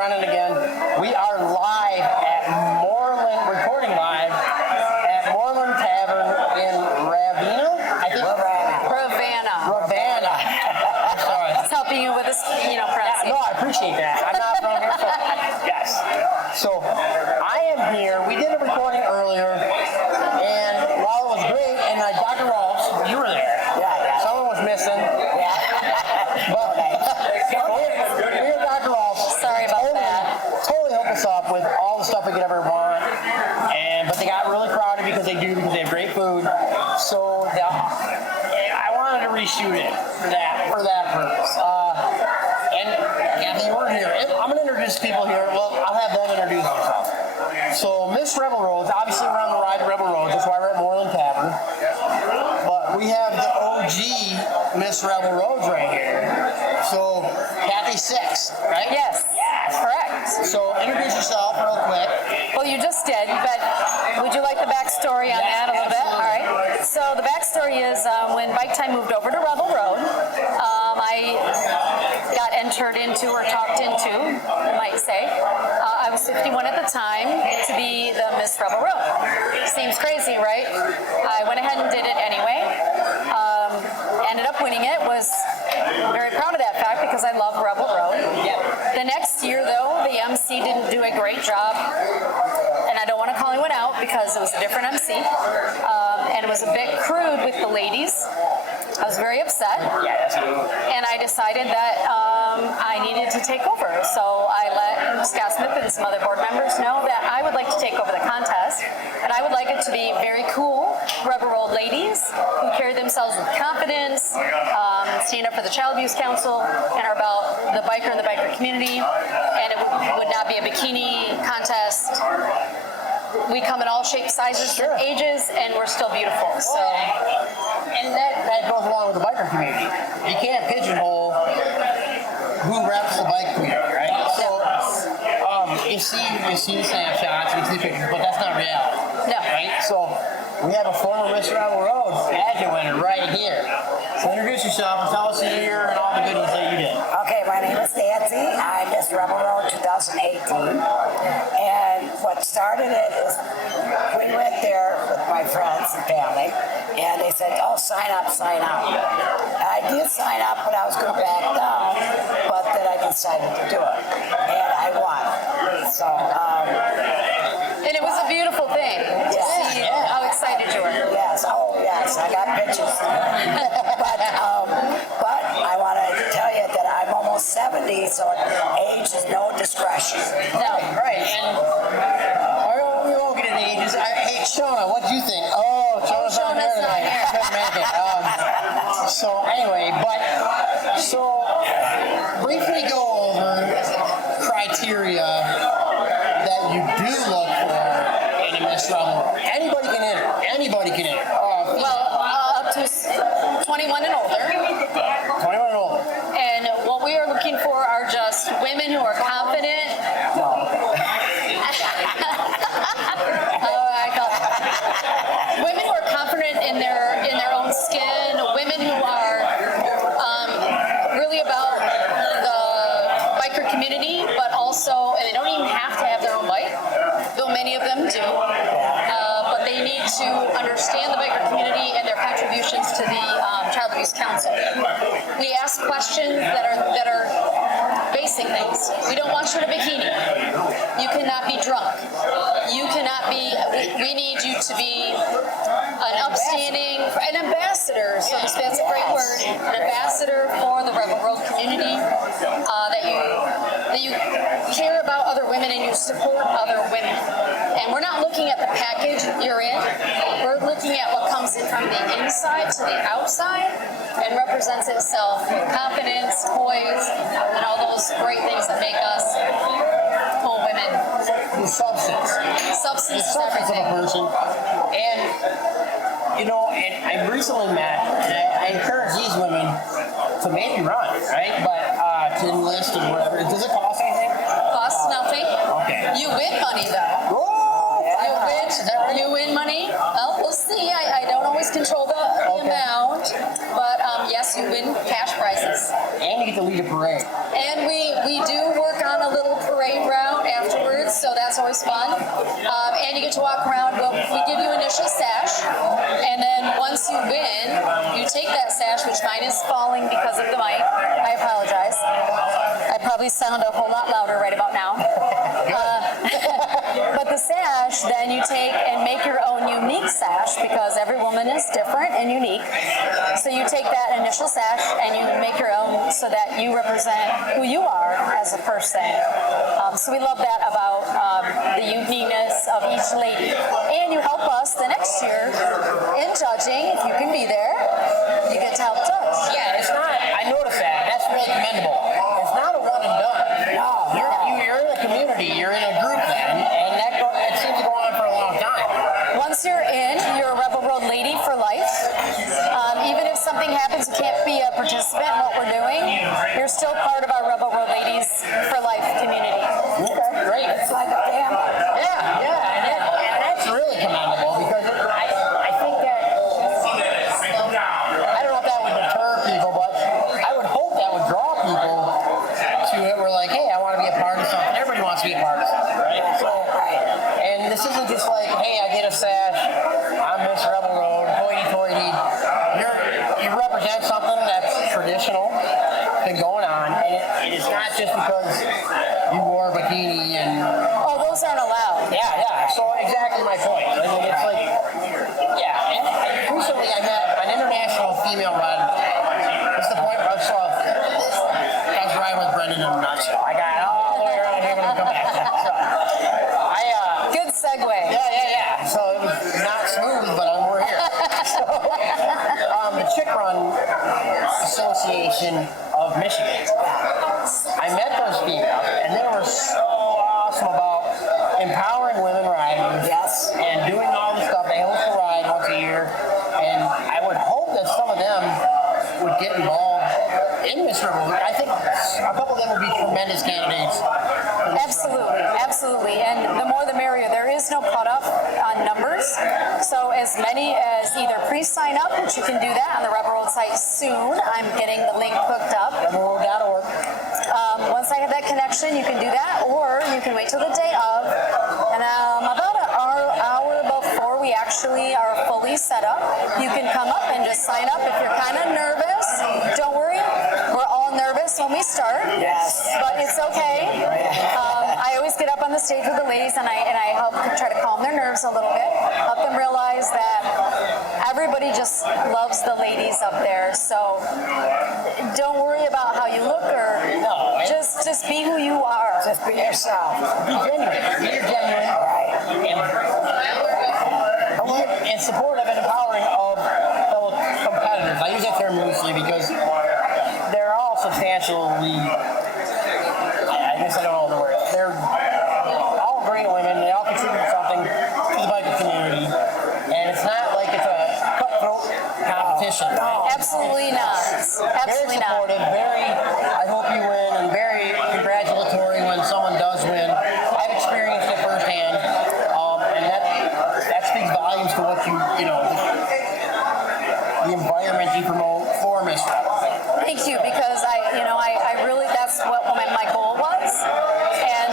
Brennan again. We are live at Moorland, recording live at Moorland Tavern in Ravenna. I think Ravenna. I'm sorry. It's helping you with this, pronunciation. No, I appreciate that. I'm not from here, so yes. So I am here. We did a recording earlier, and while it was great, and Dr. Rolfs, you were there. Yeah. Someone was missing. Yeah. But we're Dr. Rolfs. Sorry about that. Totally hooked us up with all the stuff we could ever want. But they got really crowded because they have great food. So I wanted to reshoot it for that purpose. And Kathy, you were here. I'm going to introduce people here. Well, I'll have them introduce themselves. So Miss Rebel Roads, obviously we're on the ride to Rebel Roads. That's why we're at Moorland Tavern. But we have the OG Miss Rebel Roads right here. So Kathy 6, right? Yes, correct. So introduce yourself real quick. Well, you just did, but would you like the backstory on that a little bit? All right. So the backstory is when Bike Time moved over to Rebel Road, I got entered into or talked into, you might say. I was 51 at the time to be the Miss Rebel Road. Seems crazy, right? I went ahead and did it anyway. Ended up winning it. Was very proud of that fact because I love Rebel Road. The next year, though, the MC didn't do a great job, and I don't want to call anyone out because it was a different MC, and it was a bit crude with the ladies. I was very upset, and I decided that I needed to take over. So I let Scott Smith and some other board members know that I would like to take over the contest, and I would like it to be very cool Rebel Road ladies who carry themselves with confidence, stand up for the Child Abuse Council, and are about the biker and the biker community, and it would not be a bikini contest. We come in all shapes, sizes, and ages, and we're still beautiful. So, and that goes along with the biker community. You can't pigeonhole who reps the bike community, right? So, you see the snapshots, you see the pictures, but that's not reality. No. Right? So, we have a former Miss Rebel Road pageant winner right here. So, introduce yourself and tell us the year and all the goodies that you did. Okay, my name is Nancy. I Miss Rebel Road 2018. And what started it is we went there with my friends and family, and they said, oh, sign up. I did sign up, but I was going to back down, but then I decided to do it. And I won. So, and it was a beautiful thing to see how excited you were. Yes, I got pictures. but I want to tell you that I'm almost 70, so age is no discretion. No. Right, and we won't get into ages. Hey, Shona, what do you think? Oh, Shona's not here tonight. Couldn't make it. So anyway, so briefly go over criteria that you do look for in a Miss Rebel Road. Anybody can enter. Up to 21 and older. 21 and older. And what we are looking for are just women who are confident. Women who are confident in their own skin. Women who are really about the biker community, but also, and they don't even have to have their own bike, though many of them do. But they need to understand the biker community and their contributions to the Child Abuse Council. We ask questions that are basic things. We don't want you in a bikini. You cannot be drunk. You cannot be. We need you to be an ambassador. So that's a great word. An ambassador for the Rebel Road community. That you care about other women and you support other women. And we're not looking at the package you're in. We're looking at what comes in from the inside to the outside and represents itself with confidence, poise, and all those great things that make us cool women. The substance. Substance is of everything. a person. And, I recently met, and I encourage these women to maybe run, right? But to enlist or whatever. Does it cost anything? Costs nothing. Okay. You win money, though. Oh, You win money. Well, we'll see. I don't always control the amount, but yes, you win cash prizes. And you get to lead a parade. And we do work on a little parade is fun. And you get to walk around. Well, we give you initial sash, and then once you win, you take that sash, which mine is falling because of the mic. I apologize. I probably sound a whole lot louder right about now. But the sash, then you take and make your own unique sash because every woman is different and unique. So you take that initial sash and you make your own so that you represent who you are as a person. So we love that about the uniqueness of each lady. And you help us the next year in judging. If you can be there, you get to help judge. Yeah, it's not, I noticed that. That's really commendable. It's not a one and done. No. You're in a community, you're in a group then, and that seems to go on for a long time. Once you're in, you're a Rebel Road lady for life. Even if something happens, you can't be a participant in what we're doing, you're still part of our Rebel Road Ladies for Life community. Okay, great. It's like a family. Yeah, and that's really commendable because I think that, I don't know if that would deter people, but I would hope that would draw people to it. We're like, hey, I want to be a part of something. Everybody wants to be a part of something, right? And this isn't just like, hey, I get a sash, I'm Miss Rebel Road, hoity-toity. You represent something that's traditional, been going on, and it's not just because you wore a bikini and... Oh, those aren't allowed. Yeah, so exactly my point. I mean, it's like, yeah, and recently I met an international female ride. It's the point where I was riding with Brendan in a nutshell. I got all the way around here when I come back. So, Good segue. yeah. So it was not smooth, but we're here. So, the Chick Run Association of Michigan. I met those females, and they were so awesome about empowering women riders. Yes. And doing all the stuff. They host a ride once a year, and I would hope that some of them would get involved in Miss Rebel. I think a couple of them would be tremendous candidates. Absolutely. And the more the merrier. There is no cutoff on numbers. So as many as either pre-sign up, which you can do that on the Rebel Road site soon. I'm getting the link hooked up. RebelRoad.org. Once I have that connection, you can do that, or you can wait till the day of. And about an hour before we actually are fully set up, you can come up and just sign up. If you're kind of nervous, don't worry. We're all nervous when we start. Yes. But it's okay. I always get up on the stage with the ladies and I help try to calm their nerves a little bit, help them realize that everybody just loves the ladies up there. So don't worry about how you look or just be who you are. Just be yourself. Be genuine. Be genuine. Right. And supportive and empowering of fellow competitors. I use that term loosely because they're all substantially, I guess I don't know the word. They're all great women. They all contribute something to the biker community. And it's not like it's a cutthroat competition. No. Absolutely not. Absolutely Very supportive, very, I hope you win, and very congratulatory when someone does win. I've experienced it firsthand, and that speaks volumes to what the environment you promote for Miss Rebel. Thank you, because I really, that's what my goal was. And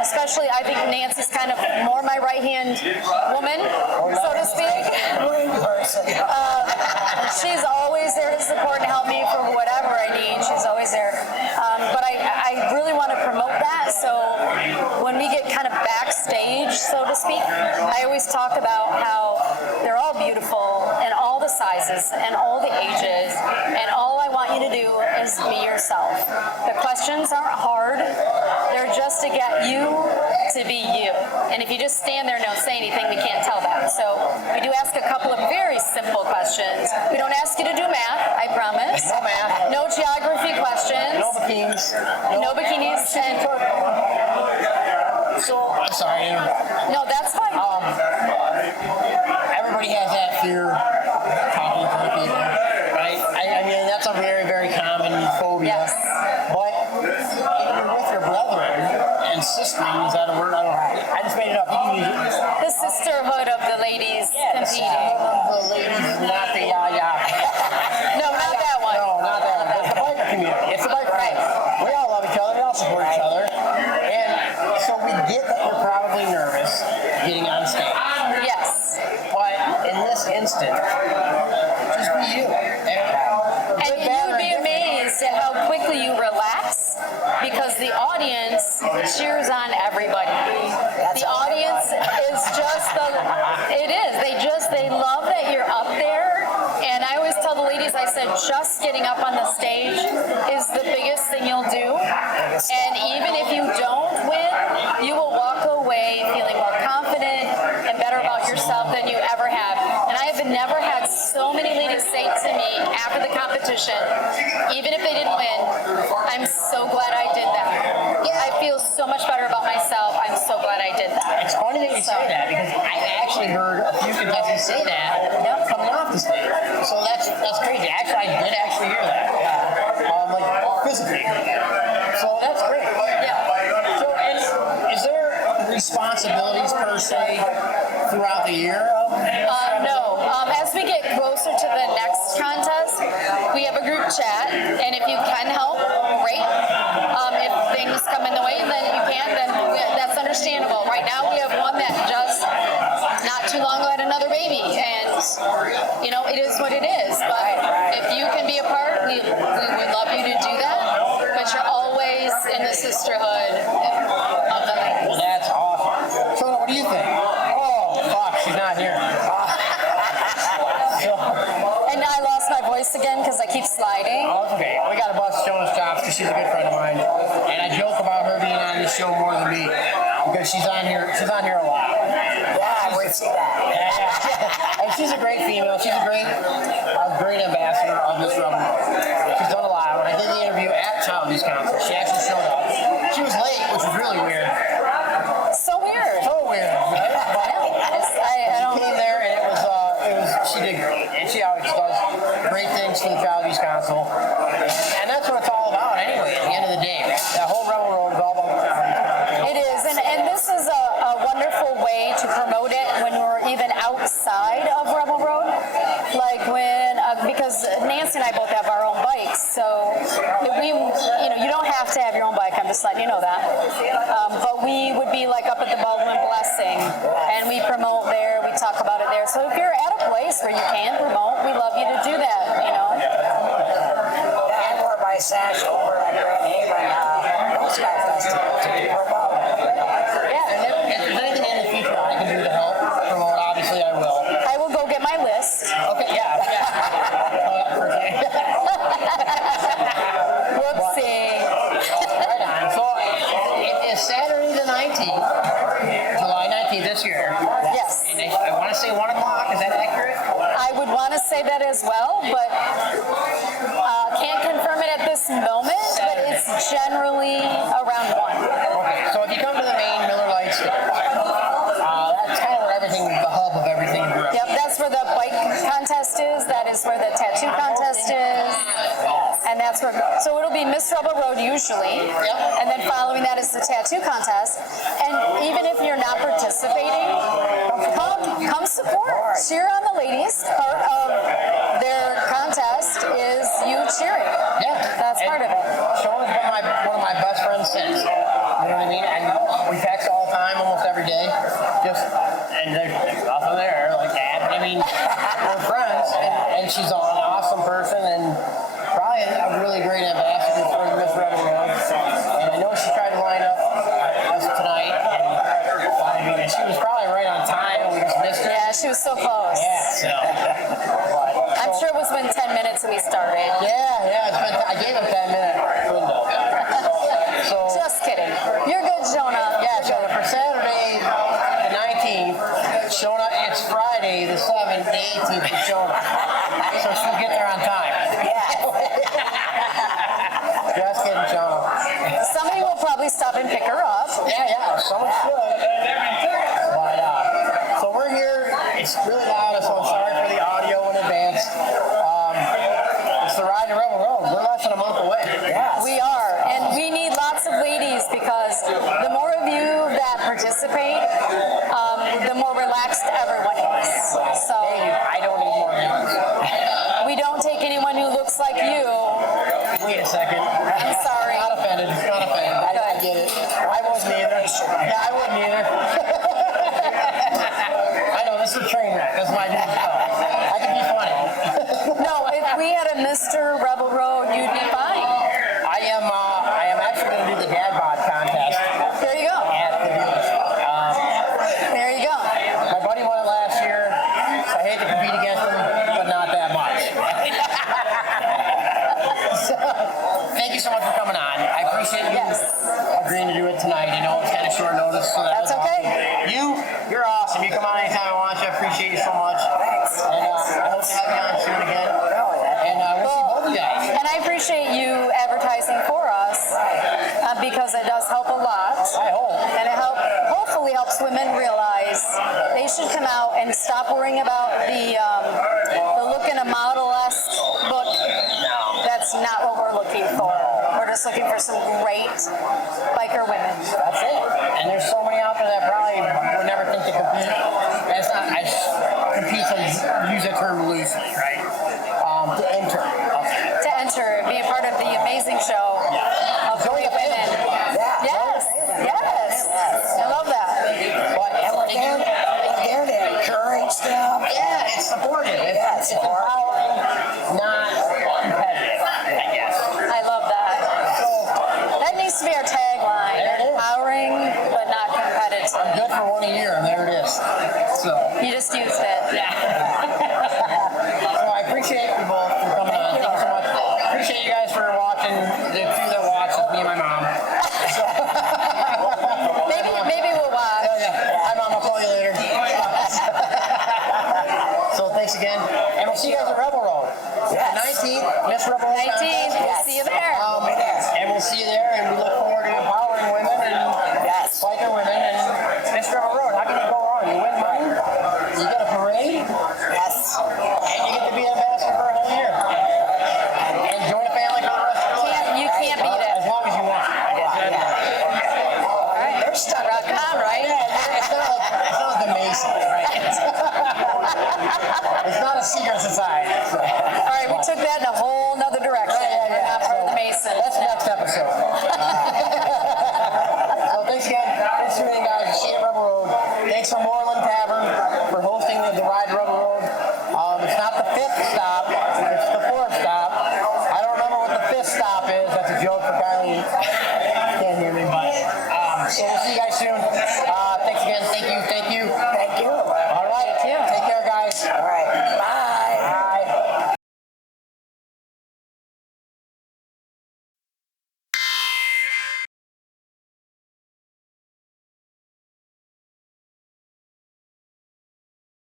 especially, I think Nancy's kind of more my right-hand woman, so to speak. She's always there to support and help me for whatever I need. She's always there. But I really want to promote that. So when we get kind of backstage, so to speak, I always talk about how they're all beautiful and all the sizes and all the ages. And all I want you to do is be yourself. The questions aren't hard. They're just to get you to be you. And if you just stand there and don't say anything, we can't tell that. So we do ask a couple of very simple questions. We don't ask you to do math, I promise. No math. No geography questions. No bikinis. No bikinis. And So, I'm sorry. no, that's fine. Everybody has that fear of talking to other people, right? I mean, that's a very, very common phobia. Yes. But you're with your brethren and sistering, is that a word? I don't know. I just made it up. You can use it. The sisterhood of the ladies competing. The ladies, not the yaya. No, not that one. No, not that one. It's the biker community. It's the biker community. We all love each other. We all support each other. And so we get that you're proud of incredibly nervous getting on stage. Yes. But in this instance, just be you. And you'd be amazed at how quickly you relax because the audience cheers on everybody. The audience is just they love that you're up there. And I always tell the ladies, I said, just getting up on the stage is the biggest thing you'll do. And even if you don't win, you will walk away feeling more confident and better about yourself than you ever have. And I have never had so many ladies say to me after the competition, even if they didn't win, I'm so glad I did that. I feel so much better about myself. I'm so glad I did that. It's funny that you say that because I actually heard a few contestants say that coming off the stage. So that's crazy. Actually, I did actually hear that. Like physically. So that's great. Yeah. So, and is there responsibilities per se throughout the year? No. As we get closer to the next contest, we have a group chat, and if you can help, great. If things come in the way, then you can, then that's understandable. Right now, we have one that just not too long ago had another baby, and it is what it is. But if you can be a part, we would love you to do that. But you're always in the sisterhood of the ladies. Well, that's awesome. So, what do you think? Oh, fuck, she's not here. And I lost my voice again because I keep sliding. Oh, it's okay. We got to bust Jonah's chops because she's a good friend of mine, and I joke about her being on this show more than me because she's on here. She's on here a lot. Yeah, we see that. Yeah. And she's a great female. She's a great ambassador of this rebel. She's done a lot. When I did the interview at Child Abuse Council, she actually showed up. She was late, which was really weird. So weird. So weird. Right? But I don't. she came there, and it was. She did great, and she always does great things for the Child Abuse Council, and that's what it's all about anyway. At the end of the day, that whole Rebel Road is all about the Child Abuse Council. It is, and this is a wonderful way to promote it when we're even outside of Rebel Road, like when because Nancy and I both have our own bikes, so you don't have to have your own bike. I'm just letting you know that. But we would be like up at the Baldwin Blessing, and we promote there. We talk about it there. So if you're at a place where you can promote, we love you to do that. I wore my sash over at Grand Haven Coast Guard Festival to promote. Yeah, and if there's anything in the future I can do to help promote, obviously I will. I will go get my list. Okay, yeah. Whoopsie. Right on. So it is Saturday the 19th, July 19th this year. Yes. And I want to say 1 o'clock. Is that accurate? I would want to say that as well, but can't confirm it at this moment, but it's generally around 1. Okay, so if you come to the main Miller Lite stage, that's kind of where everything, the hub of everything is. Yep, that's where the bike contest is. That is where the tattoo contest is. And that's where, so it'll be Miss Rebel Road usually. Yep. And then following that is the tattoo contest. And even if you're not participating, come support. Cheer on the ladies. Part of their contest is you cheering. Yeah. That's part of it. Sean's one of my best friends since. You know what I mean? And we text all the time, almost every day. And there's nothing there like that. I mean, we're friends, and she's an awesome person, and probably a really great ambassador for Miss Rebel Road. And I know she tried to line up us tonight, and she was probably right on time, and we just missed her. Yeah, she was so close. Yeah, so. I'm sure it was within 10 minutes that we started. Yeah, I gave him 10-minute window. So, Just kidding. You're good, Jonah. yeah, so for Saturday the 19th, Shona, it's Friday the 7th, the 18th for Shona. So she'll get there on time. Just kidding, Shona. Somebody will probably stop and pick her up. Yeah, someone should. But, so we're here. It's really loud, so I'm sorry for the audio in advance. It's the Ride to Rebel Road. We're less than a month away. Yes. We are, and we need lots of ladies because the more of you that participate, the more relaxed everyone is. So I don't need more names. we don't take anyone who looks like you. Wait a second. I'm sorry. Not offended. Not offended. I get it. I wasn't either. Yeah, I wouldn't either. Mr. Rebel Road, you'd be fine. I am actually going to do the dad bod contest There you go. at the dealership. There you go. My buddy won it last year, so I hate to compete against him, but not that much. So, thank you so much for coming on. I appreciate you agreeing to do it tonight. You know, it's kind of short notice, so That's okay. awesome. You're awesome. You come on anytime I want you. I appreciate you so much. Thanks. And I hope to have you on soon again. And we'll see both of you guys. And I appreciate you advertising for us because it does help a lot. I hope. And it hopefully helps women realize they should come out and stop worrying about the look in a model-esque look. That's not what we're looking for. We're just looking for some great biker women. That's it. And there's so many out there that probably would never think to compete. That's not, compete, to use that term loosely, right? To enter. To enter, be a part of the amazing show of great women. Yes, yes. I love that. But We're there to encourage them. yeah, it's supportive. It's empowering, not competitive, I guess. I love that. So, That needs to be our tagline. There it is. Empowering, but not competitive. I'm good for 1 year, and there it is. So, You just used it. so I appreciate you both for coming on. Thank you so much. Appreciate you guys for watching. The few that watch is me and my mom. Maybe we'll watch. Oh, yeah. Hi, Mom. I'll call you later. So thanks again. And we'll see you guys at Rebel Road. Yes. The 19th, Miss Rebel Road. 19, we'll contest. see you there. And we'll see you there. And we look forward to empowering women and biker women and Miss Rebel Road. How can you go wrong? You win money. You get a parade. Yes. And you get to be an ambassador for a whole year. And join a family for the rest of your life. You can't beat it. As long as you want. All right. They're stuck. Rock on, right? It's not like the Masons, right? It's not a secret society. So. All right, we took that in a whole nother direction. We're not part of the Mason. That's next episode. So thanks again. Thanks for tuning in, guys. See you at Rebel Road. Thanks for Moorland Tavern for hosting the ride to Rebel Road. It's not the 5th stop. It's the 4th stop. I don't remember what the 5th stop is. That's a joke for Kylie. Can't hear me, but so we'll see you guys soon.